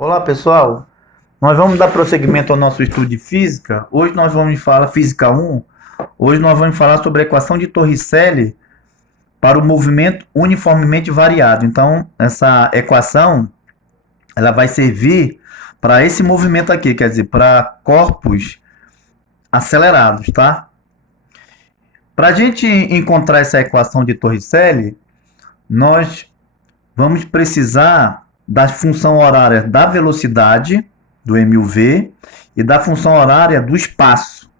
Olá pessoal, nós vamos dar prosseguimento ao nosso estudo de física. Hoje nós vamos falar física 1. Hoje nós vamos falar sobre a equação de Torricelli para o movimento uniformemente variado. Então, essa equação ela vai servir para esse movimento aqui, quer dizer, para corpos acelerados, tá? Para a gente encontrar essa equação de Torricelli, nós vamos precisar da função horária da velocidade, do MUV, e da função horária do espaço,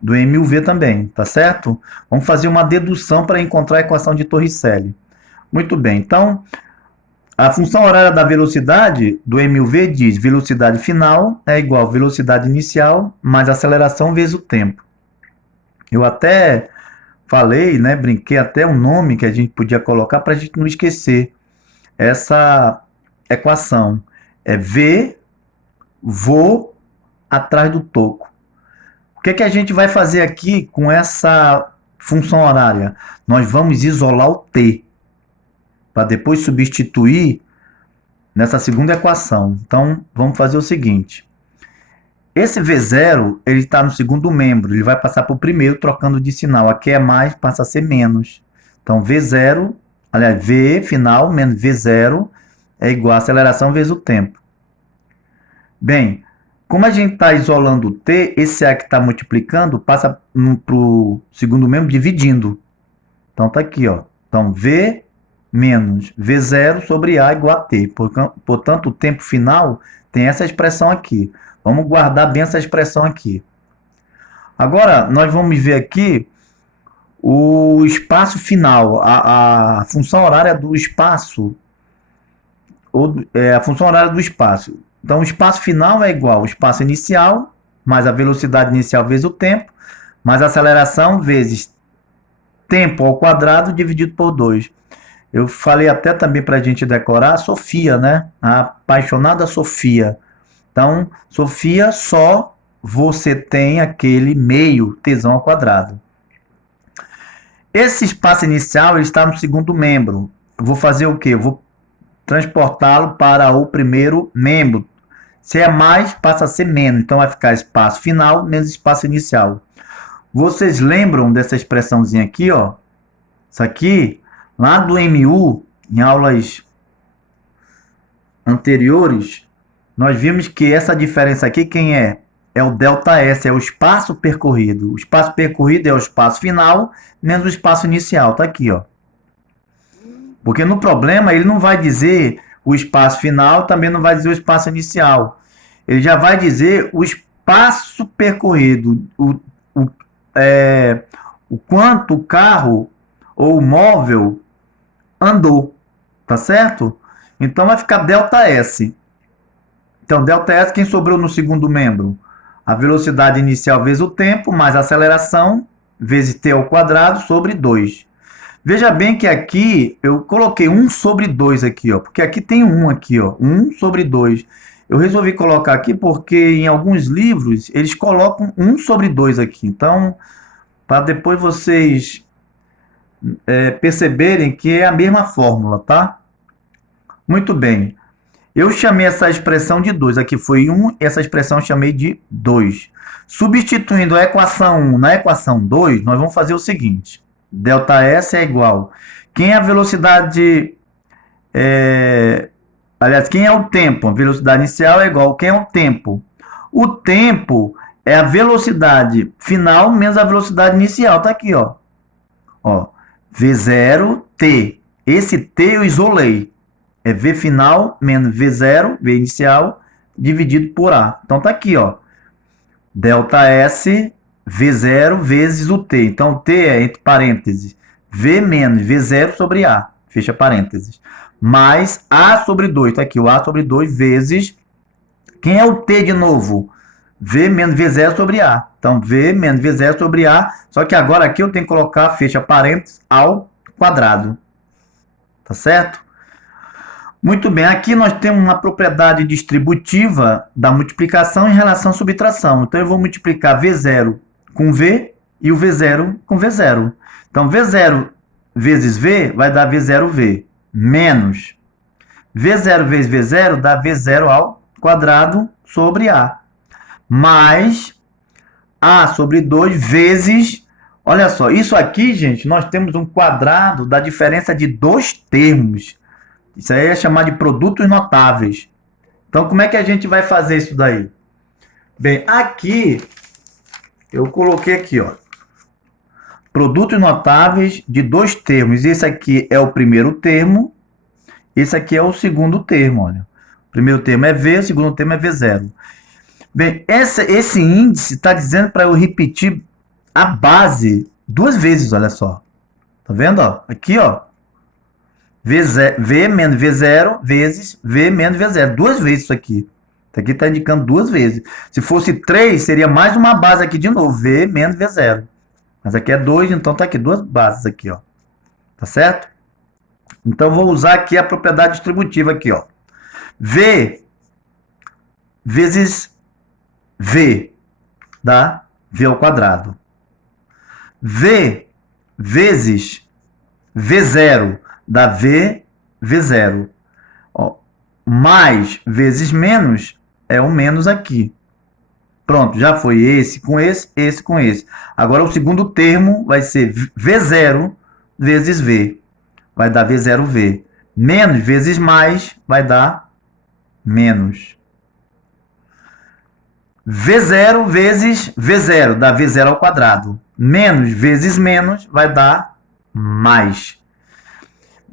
do MUV também, tá certo? Vamos fazer uma dedução para encontrar a equação de Torricelli. Muito bem, então, a função horária da velocidade do MUV diz velocidade final é igual a velocidade inicial mais aceleração vezes o tempo. Eu até falei, né, brinquei até o nome que a gente podia colocar para a gente não esquecer. Essa equação é V, vou atrás do toco. O que a gente vai fazer aqui com essa função horária? Nós vamos isolar o T, para depois substituir nessa segunda equação. Então, vamos fazer o seguinte. Esse V0, ele está no segundo membro, ele vai passar para o primeiro trocando de sinal. Aqui é mais, passa a ser menos. Então, V0, aliás, V final menos V0 é igual a aceleração vezes o tempo. Bem, como a gente está isolando o T, esse A que está multiplicando passa para o segundo membro dividindo. Então, está aqui, ó. Então, V menos V0 sobre A igual a T. Portanto, o tempo final tem essa expressão aqui. Vamos guardar bem essa expressão aqui. Agora, nós vamos ver aqui o espaço final, a função horária do espaço, a função horária do espaço. Então, o espaço final é igual ao espaço inicial, mais a velocidade inicial vezes o tempo, mais a aceleração vezes tempo ao quadrado dividido por 2. Eu falei até também para a gente decorar a Sofia, né? A apaixonada Sofia. Então, Sofia, só você tem aquele meio tesão ao quadrado. Esse espaço inicial ele está no segundo membro. Eu vou fazer o quê? Eu vou transportá-lo para o primeiro membro. Se é mais, passa a ser menos. Então, vai ficar espaço final menos espaço inicial. Vocês lembram dessa expressãozinha aqui, ó? Isso aqui, lá do MU, em aulas anteriores, nós vimos que essa diferença aqui, quem é? É o ΔS, é o espaço percorrido. O espaço percorrido é o espaço final menos o espaço inicial. Tá aqui, ó. Porque no problema ele não vai dizer o espaço final, também não vai dizer o espaço inicial. Ele já vai dizer o espaço percorrido, o quanto o carro ou o móvel andou, tá certo? Então vai ficar ΔS. Então, ΔS, quem sobrou no segundo membro? A velocidade inicial vezes o tempo, mais a aceleração, vezes t ao quadrado, sobre 2. Veja bem que aqui eu coloquei 1 sobre 2 aqui, ó, porque aqui tem 1 aqui, ó, 1 sobre 2. Eu resolvi colocar aqui porque em alguns livros eles colocam 1 sobre 2 aqui. Então, para depois vocês perceberem que é a mesma fórmula, tá? Muito bem. Eu chamei essa expressão de 2. Aqui foi 1, essa expressão eu chamei de 2. Substituindo a equação 1 na equação 2, nós vamos fazer o seguinte. ΔS é igual. Quem é a velocidade... aliás, quem é o tempo? A velocidade inicial é igual. Quem é o tempo? O tempo é a velocidade final menos a velocidade inicial. Tá aqui, ó. V0, T. Esse T eu isolei. É V final menos V0, V inicial, dividido por A. Então, tá aqui, ó. ΔS, V0 vezes o T. Então, T é, entre parênteses, V menos V0 sobre A. Fecha parênteses. Mais A sobre 2. Tá aqui, o A sobre 2 vezes... Quem é o T de novo? V menos V0 sobre A. Então, V menos V0 sobre A. Só que agora aqui eu tenho que colocar, fecha parênteses, ao quadrado. Tá certo? Muito bem, aqui nós temos uma propriedade distributiva da multiplicação em relação à subtração. Então, eu vou multiplicar V0 com V e o V0 com V0. Então, V0 vezes V vai dar V0V, menos V0 vezes V0 dá V0 ao quadrado sobre A. Mais A sobre 2 vezes... Olha só, isso aqui, gente, nós temos um quadrado da diferença de dois termos. Isso aí é chamado de produtos notáveis. Então, como é que a gente vai fazer isso daí? Bem, aqui, eu coloquei aqui, ó. Produtos notáveis de dois termos. Esse aqui é o primeiro termo. Esse aqui é o segundo termo, olha. O primeiro termo é V, o segundo termo é V0. Bem, esse índice está dizendo para eu repetir a base duas vezes, olha só. Tá vendo, ó? Aqui, ó. V menos V0 vezes V menos V0. Duas vezes isso aqui. Isso aqui está indicando duas vezes. Se fosse 3, seria mais uma base aqui de novo. V menos V0. Mas aqui é 2, então tá aqui duas bases aqui, ó. Tá certo? Então vou usar aqui a propriedade distributiva aqui, ó. V vezes V dá V ao quadrado. V vezes V0 dá V0. Ó, mais vezes menos é o menos aqui. Pronto, já foi esse com esse com esse. Agora o segundo termo vai ser V0 vezes V. Vai dar V0V. Menos vezes mais vai dar menos. V0 vezes V0 dá V0 ao quadrado. Menos vezes menos vai dar mais.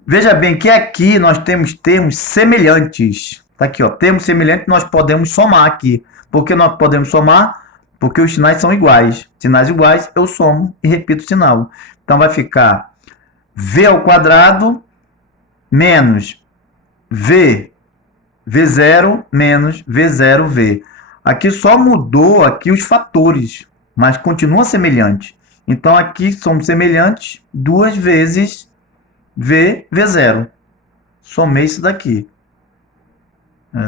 Veja bem que aqui nós temos termos semelhantes. Tá aqui, ó. Termos semelhantes nós podemos somar aqui. Por que nós podemos somar? Porque os sinais são iguais. Sinais iguais, eu somo e repito o sinal. Então vai ficar V ao quadrado menos V0 menos V0V. Aqui só mudou aqui os fatores, mas continua semelhante. Então aqui somos semelhantes duas vezes V0. Somei isso daqui.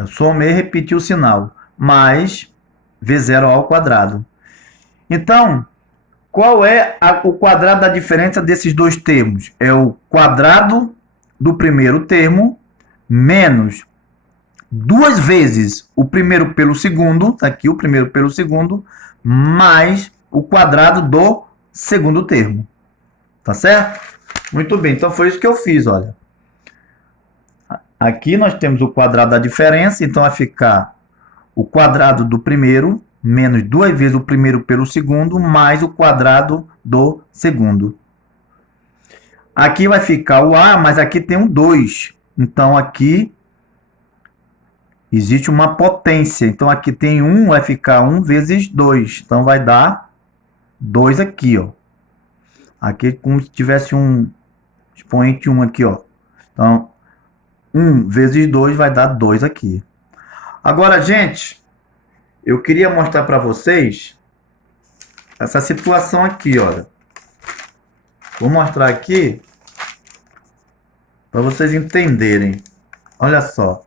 Somei e repeti o sinal. Mais V0 ao quadrado. Então, qual é o quadrado da diferença desses dois termos? É o quadrado do primeiro termo menos duas vezes o primeiro pelo segundo, tá aqui o primeiro pelo segundo, mais o quadrado do segundo termo. Tá certo? Muito bem, então foi isso que eu fiz, olha. Aqui nós temos o quadrado da diferença, então vai ficar o quadrado do primeiro menos duas vezes o primeiro pelo segundo, mais o quadrado do segundo. Aqui vai ficar o A, mas aqui tem um 2. Então aqui existe uma potência. Então aqui tem 1, vai ficar 1 vezes 2. Então vai dar 2 aqui, ó. Aqui como se tivesse um expoente 1 aqui, ó. Então 1 vezes 2 vai dar 2 aqui. Agora, gente, eu queria mostrar para vocês essa situação aqui, olha. Vou mostrar aqui para vocês entenderem. Olha só.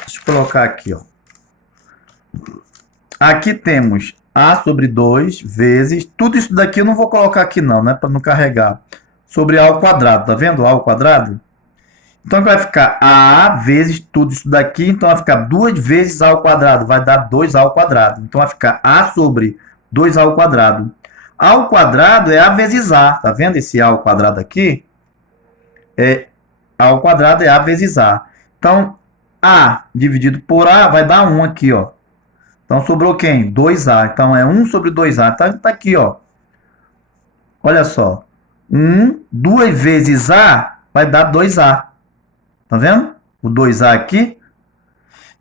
Deixa eu colocar aqui, ó. Aqui temos A sobre 2 vezes... Tudo isso daqui eu não vou colocar aqui não, né? Para não carregar. Sobre A ao quadrado, tá vendo? A ao quadrado. Então vai ficar A vezes tudo isso daqui. Então vai ficar 2 vezes A ao quadrado. Vai dar 2A ao quadrado. Então vai ficar A sobre 2A ao quadrado. A ao quadrado é A vezes A. Tá vendo esse A ao quadrado aqui? A ao quadrado é A vezes A. Então, A dividido por A vai dar 1 aqui, ó. Então sobrou quem? 2A. Então é 1 sobre 2A. Tá aqui, ó. Olha só. 2 vezes A vai dar 2A. Tá vendo? O 2A aqui.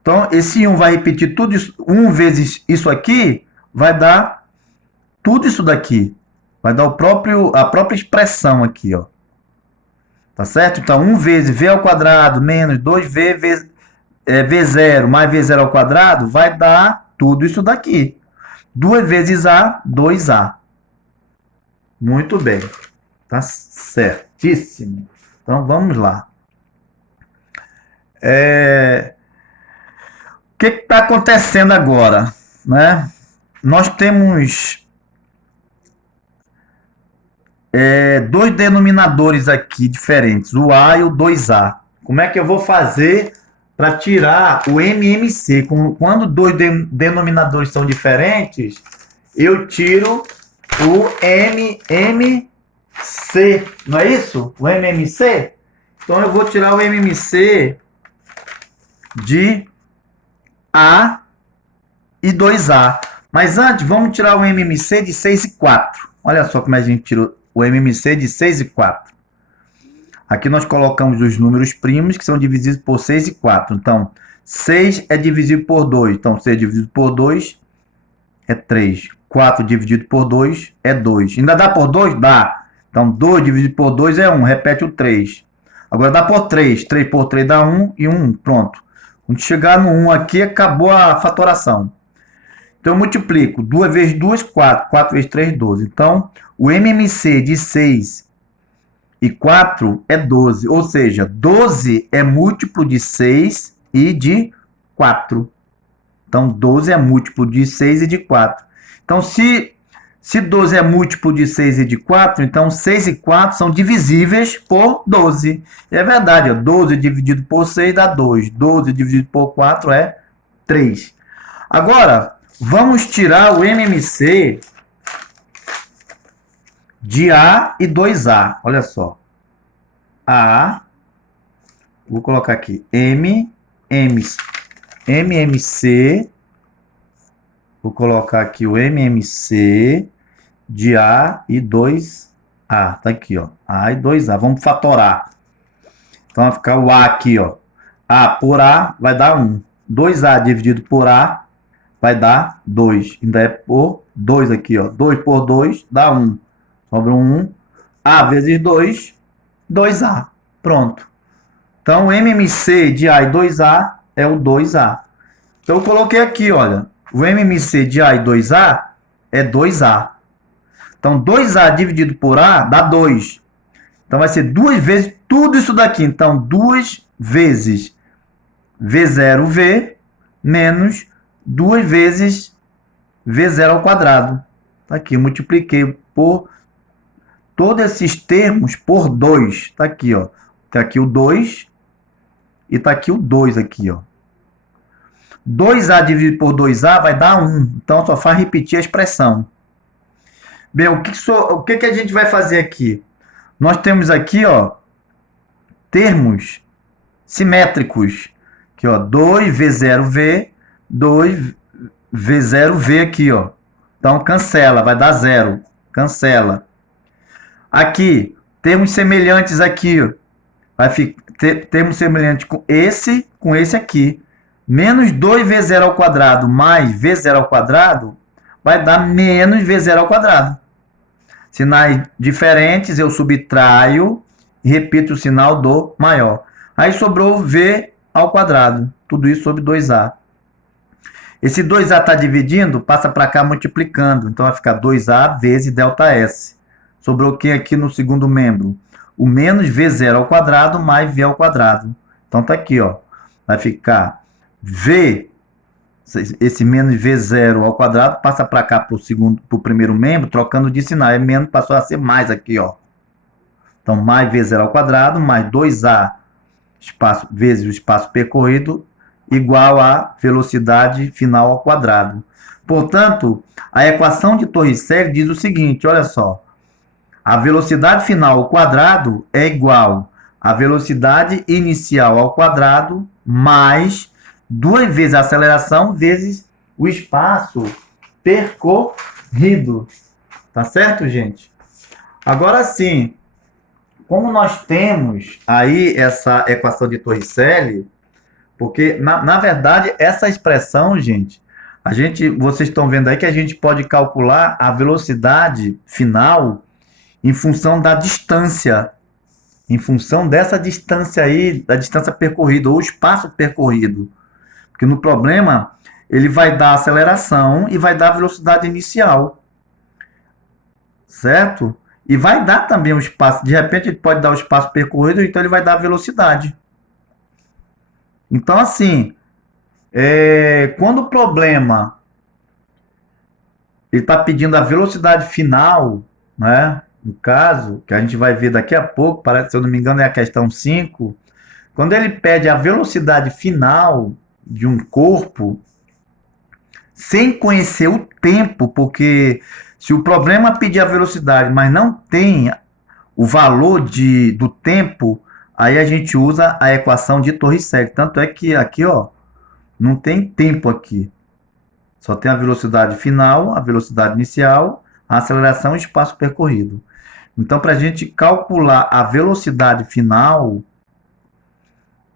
Então esse 1 vai repetir tudo isso. 1 vezes isso aqui vai dar tudo isso daqui. Vai dar a própria expressão aqui, ó. Tá certo? Então 1 vezes V ao quadrado menos 2V V0 mais V0 ao quadrado vai dar tudo isso daqui. 2 vezes A, 2A. Muito bem. Tá certíssimo. Então vamos lá. O que está acontecendo agora, né? Nós temos dois denominadores aqui diferentes, o A e o 2A. Como é que eu vou fazer para tirar o MMC? Quando dois denominadores são diferentes, eu tiro o MMC, não é isso? O MMC? Então eu vou tirar o MMC de A e 2A. Mas antes, vamos tirar o MMC de 6 e 4. Olha só como a gente tirou o MMC de 6 e 4. Aqui nós colocamos os números primos que são divididos por 6 e 4. Então, 6 é dividido por 2. Então, 6 dividido por 2 é 3. 4 dividido por 2 é 2. Ainda dá por 2? Dá. Então, 2 dividido por 2 é 1. Repete o 3. Agora dá por 3. 3 por 3 dá 1 e 1. Pronto. Quando chegar no 1 aqui, acabou a fatoração. Então, eu multiplico. 2 vezes 2, 4. 4 vezes 3, 12. Então, o MMC de 6 e 4 é 12. Ou seja, 12 é múltiplo de 6 e de 4. Então, 12 é múltiplo de 6 e de 4. Então, se 12 é múltiplo de 6 e de 4, então 6 e 4 são divisíveis por 12. E é verdade, ó, 12 dividido por 6 dá 2. 12 dividido por 4 é 3. Agora, vamos tirar o MMC de A e 2A. Olha só. A. Vou colocar aqui. MMC. Vou colocar aqui o MMC de A e 2A. Tá aqui, ó. A e 2A. Vamos fatorar. Então vai ficar o A aqui, ó. A por A vai dar 1. 2A dividido por A vai dar 2. Ainda é por 2 aqui, ó. 2 por 2 dá 1. Sobra 1. A vezes 2, 2A. Pronto. Então, o MMC de A e 2A é o 2A. Então, eu coloquei aqui, olha. O MMC de A e 2A é 2A. Então, 2A dividido por A dá 2. Então, vai ser 2 vezes tudo isso daqui. Então, 2 vezes V0V menos 2 vezes V0 ao quadrado. Tá aqui, multipliquei por todos esses termos por 2. Tá aqui, ó. Tá aqui o 2 e tá aqui o 2 aqui, ó. 2A dividido por 2A vai dar 1. Então, só faz repetir a expressão. Bem, o que a gente vai fazer aqui? Nós temos aqui, ó, termos simétricos. Aqui, ó, 2V0V, 2V0V aqui, ó. Então, cancela, vai dar 0. Cancela. Aqui, termos semelhantes aqui, ó. Vai ficar termos semelhantes com esse aqui. Menos 2V0 ao quadrado mais V0 ao quadrado vai dar menos V0 ao quadrado. Sinais diferentes, eu subtraio e repito o sinal do maior. Aí sobrou V ao quadrado. Tudo isso sobre 2A. Esse 2A está dividindo, passa para cá multiplicando. Então vai ficar 2A vezes ΔS. Sobrou o que aqui no segundo membro? O menos V0 ao quadrado mais V ao quadrado. Então tá aqui, ó. Vai ficar V, esse menos V0 ao quadrado, passa para cá para o primeiro membro, trocando de sinal. É menos, passou a ser mais aqui, ó. Então, mais V0 ao quadrado, mais 2A espaço, vezes o espaço percorrido, igual a velocidade final ao quadrado. Portanto, a equação de Torricelli diz o seguinte, olha só. A velocidade final ao quadrado é igual à velocidade inicial ao quadrado mais 2 vezes a aceleração vezes o espaço percorrido. Tá certo, gente? Agora sim, como nós temos aí essa equação de Torricelli, porque, na verdade, essa expressão, gente, vocês estão vendo aí que a gente pode calcular a velocidade final em função da distância, em função dessa distância aí, da distância percorrida, ou espaço percorrido. Porque no problema, ele vai dar aceleração e vai dar velocidade inicial. Certo? E vai dar também o espaço. De repente, ele pode dar o espaço percorrido, então ele vai dar a velocidade. Então, assim, quando o problema ele está pedindo a velocidade final, né? No caso, que a gente vai ver daqui a pouco, parece, se eu não me engano, é a questão 5. Quando ele pede a velocidade final de um corpo, sem conhecer o tempo, porque se o problema pedir a velocidade, mas não tem o valor do tempo, aí a gente usa a equação de Torricelli. Tanto é que aqui, ó, não tem tempo aqui. Só tem a velocidade final, a velocidade inicial, a aceleração e o espaço percorrido. Então, para a gente calcular a velocidade final,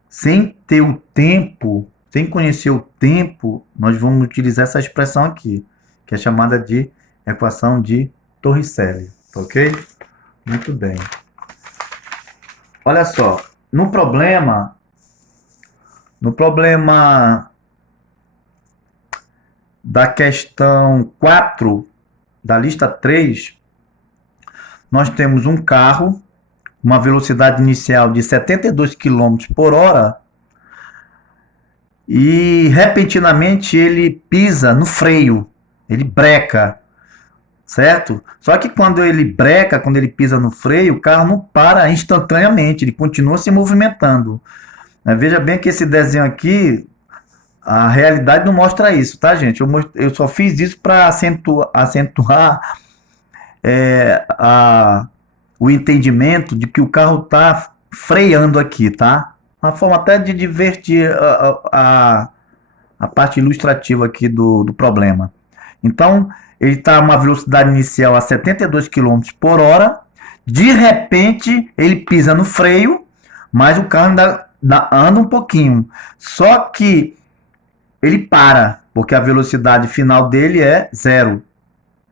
sem ter o tempo, sem conhecer o tempo, nós vamos utilizar essa expressão aqui, que é chamada de equação de Torricelli. Ok? Muito bem. Olha só, no problema da questão 4 da lista 3, nós temos um carro, uma velocidade inicial de 72 km por hora, e repentinamente ele pisa no freio, ele breca, certo? Só que quando ele breca, quando ele pisa no freio, o carro não para instantaneamente, ele continua se movimentando. Veja bem que esse desenho aqui, a realidade não mostra isso, tá, gente? Eu só fiz isso para acentuar o entendimento de que o carro está freando aqui, tá? Uma forma até de divertir a parte ilustrativa aqui do problema. Então, ele está a uma velocidade inicial a 72 km por hora. De repente, ele pisa no freio, mas o carro ainda anda um pouquinho. Só que ele para, porque a velocidade final dele é 0.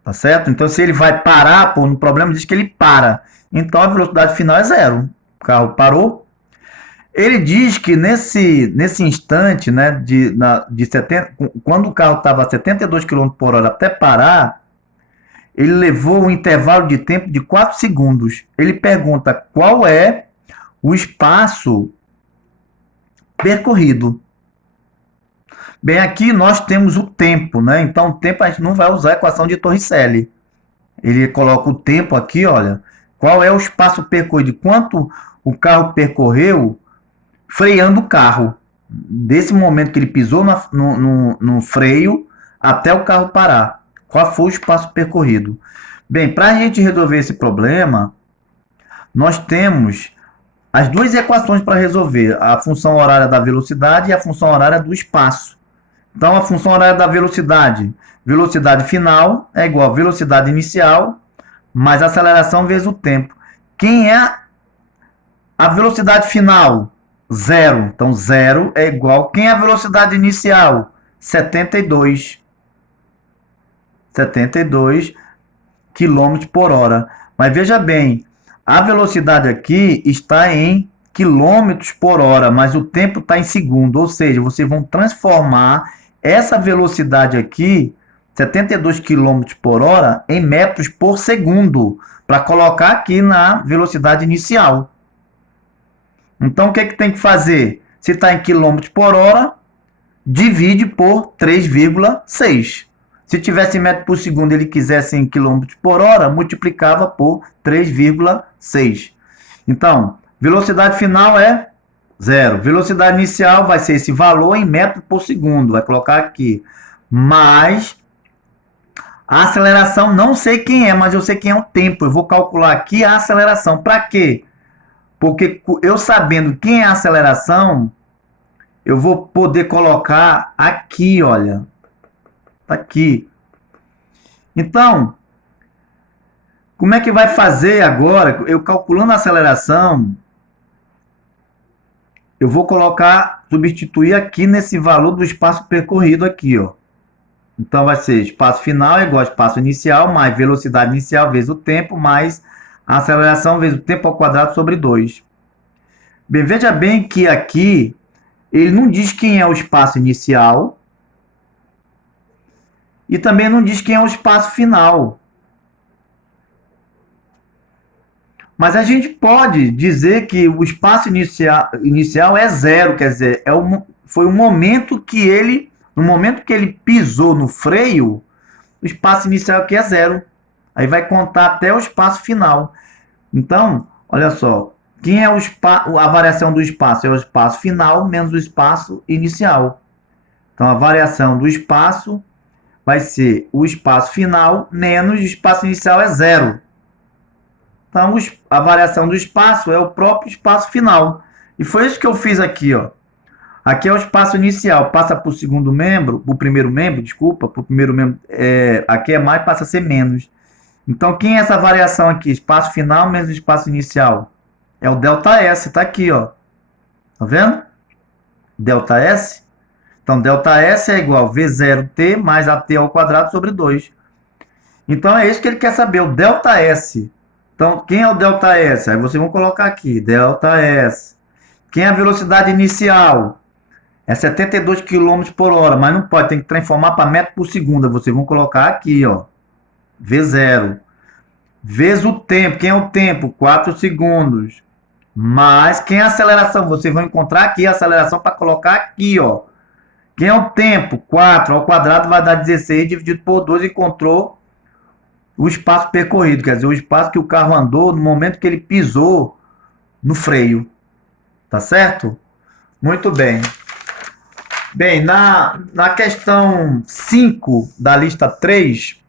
Tá certo? Então, se ele vai parar, no problema diz que ele para. Então, a velocidade final é 0. O carro parou. Ele diz que nesse instante, né, quando o carro estava a 72 km por hora até parar, ele levou um intervalo de tempo de 4 segundos. Ele pergunta qual é o espaço percorrido. Bem, aqui nós temos o tempo, né? Então, o tempo a gente não vai usar a equação de Torricelli. Ele coloca o tempo aqui, olha. Qual é o espaço percorrido? Quanto o carro percorreu freando o carro. Desse momento que ele pisou no freio até o carro parar. Qual foi o espaço percorrido? Bem, para a gente resolver esse problema, nós temos as duas equações para resolver. A função horária da velocidade e a função horária do espaço. Então, a função horária da velocidade final é igual a velocidade inicial mais a aceleração vezes o tempo. Quem é a velocidade final? 0. Então, 0 é igual. Quem é a velocidade inicial? 72 km por hora. Mas veja bem, a velocidade aqui está em quilômetros por hora, mas o tempo está em segundo. Ou seja, vocês vão transformar essa velocidade aqui, 72 km por hora, em metros por segundo, para colocar aqui na velocidade inicial. Então, o que tem que fazer? Se está em quilômetros por hora, divide por 3,6. Se tivesse em metros por segundo e ele quisesse em quilômetros por hora, multiplicava por 3,6. Então, velocidade final é 0. Velocidade inicial vai ser esse valor em metros por segundo. Vai colocar aqui. Mais a aceleração, não sei quem é, mas eu sei quem é o tempo. Eu vou calcular aqui a aceleração. Para quê? Porque eu sabendo quem é a aceleração, eu vou poder colocar aqui, olha. Tá aqui. Então, como é que vai fazer agora? Eu calculando a aceleração, eu vou substituir aqui nesse valor do espaço percorrido aqui, ó. Então, vai ser espaço final igual a espaço inicial, mais velocidade inicial vezes o tempo, mais a aceleração vezes o tempo ao quadrado sobre 2. Bem, veja bem que aqui ele não diz quem é o espaço inicial e também não diz quem é o espaço final. Mas a gente pode dizer que o espaço inicial é 0, quer dizer, foi o momento que ele, no momento que ele pisou no freio, o espaço inicial aqui é 0. Aí vai contar até o espaço final. Então, olha só, Quem é a variação do espaço? É o espaço final menos o espaço inicial. Então, a variação do espaço vai ser o espaço final menos o espaço inicial é zero. Então, a variação do espaço é o próprio espaço final. E foi isso que eu fiz aqui, ó. Aqui é o espaço inicial, passa para o segundo membro, para o primeiro membro, desculpa, para o primeiro membro, aqui é mais, passa a ser menos. Então, quem é essa variação aqui? Espaço final menos espaço inicial. É o ΔS, tá aqui, ó. Tá vendo? ΔS. Então, ΔS é igual a V0T mais AT ao quadrado sobre 2. Então, é isso que ele quer saber, o ΔS. Então, quem é o ΔS? Aí vocês vão colocar aqui, ΔS. Quem é a velocidade inicial? É 72 km por hora, mas não pode, tem que transformar para metro por segundo. Vocês vão colocar aqui, ó, V0. Vezes o tempo, quem é o tempo? 4 segundos. Mas quem é a aceleração? Vocês vão encontrar aqui a aceleração para colocar aqui, ó. Quem é o tempo? 4 ao quadrado vai dar 16 dividido por 2, encontrou o espaço percorrido, quer dizer, o espaço que o carro andou no momento que ele pisou no freio. Tá certo? Muito bem. Bem, na questão 5 da lista 3,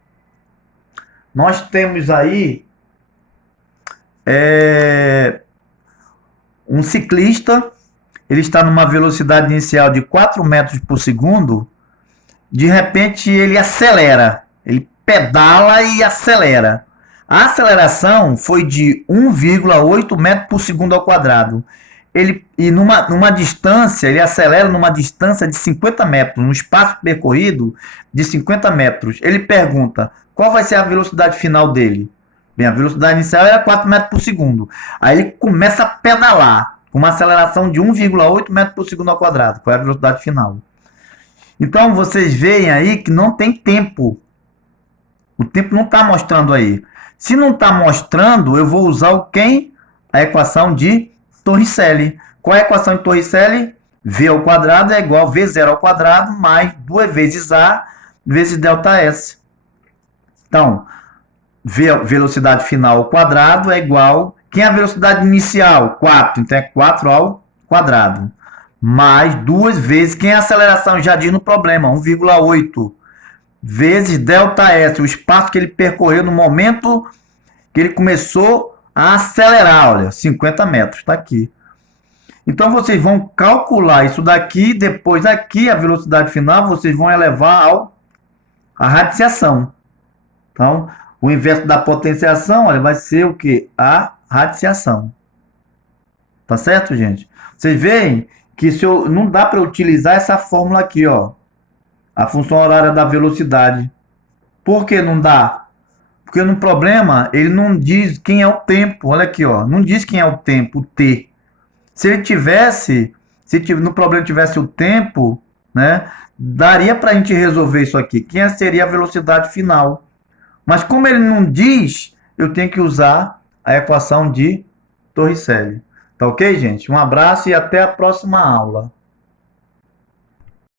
nós temos aí um ciclista, ele está numa velocidade inicial de 4 metros por segundo, de repente ele acelera, ele pedala e acelera. A aceleração foi de 1,8 metros por segundo ao quadrado. Numa distância, ele acelera numa distância de 50 metros, num espaço percorrido de 50 metros. Ele pergunta, qual vai ser a velocidade final dele? Bem, a velocidade inicial era 4 metros por segundo. Aí ele começa a pedalar, com uma aceleração de 1,8 metros por segundo ao quadrado. Qual é a velocidade final? Então, vocês veem aí que não tem tempo. O tempo não está mostrando aí. Se não está mostrando, eu vou usar o quem? A equação de Torricelli. Qual é a equação de Torricelli? V ao quadrado é igual a V0 ao quadrado mais 2 vezes A vezes ΔS. Então, velocidade final ao quadrado é igual... Quem é a velocidade inicial? 4. Então, é 4 ao quadrado. Mais 2 vezes... Quem é a aceleração? Já diz no problema. 1,8 vezes ΔS. O espaço que ele percorreu no momento que ele começou a acelerar, olha, 50 metros, está aqui. Então, vocês vão calcular isso daqui, depois aqui, a velocidade final, vocês vão elevar a radiciação. Então, o inverso da potenciação, olha, vai ser o que? A radiciação. Tá certo, gente? Vocês veem que não dá para utilizar essa fórmula aqui, ó. A função horária da velocidade. Por que não dá? Porque no problema, ele não diz quem é o tempo. Olha aqui, ó. Não diz quem é o tempo, o T. Se ele tivesse, no problema tivesse o tempo, né? Daria para a gente resolver isso aqui. Quem seria a velocidade final? Mas como ele não diz, eu tenho que usar a equação de Torricelli. Tá ok, gente? Um abraço e até a próxima aula.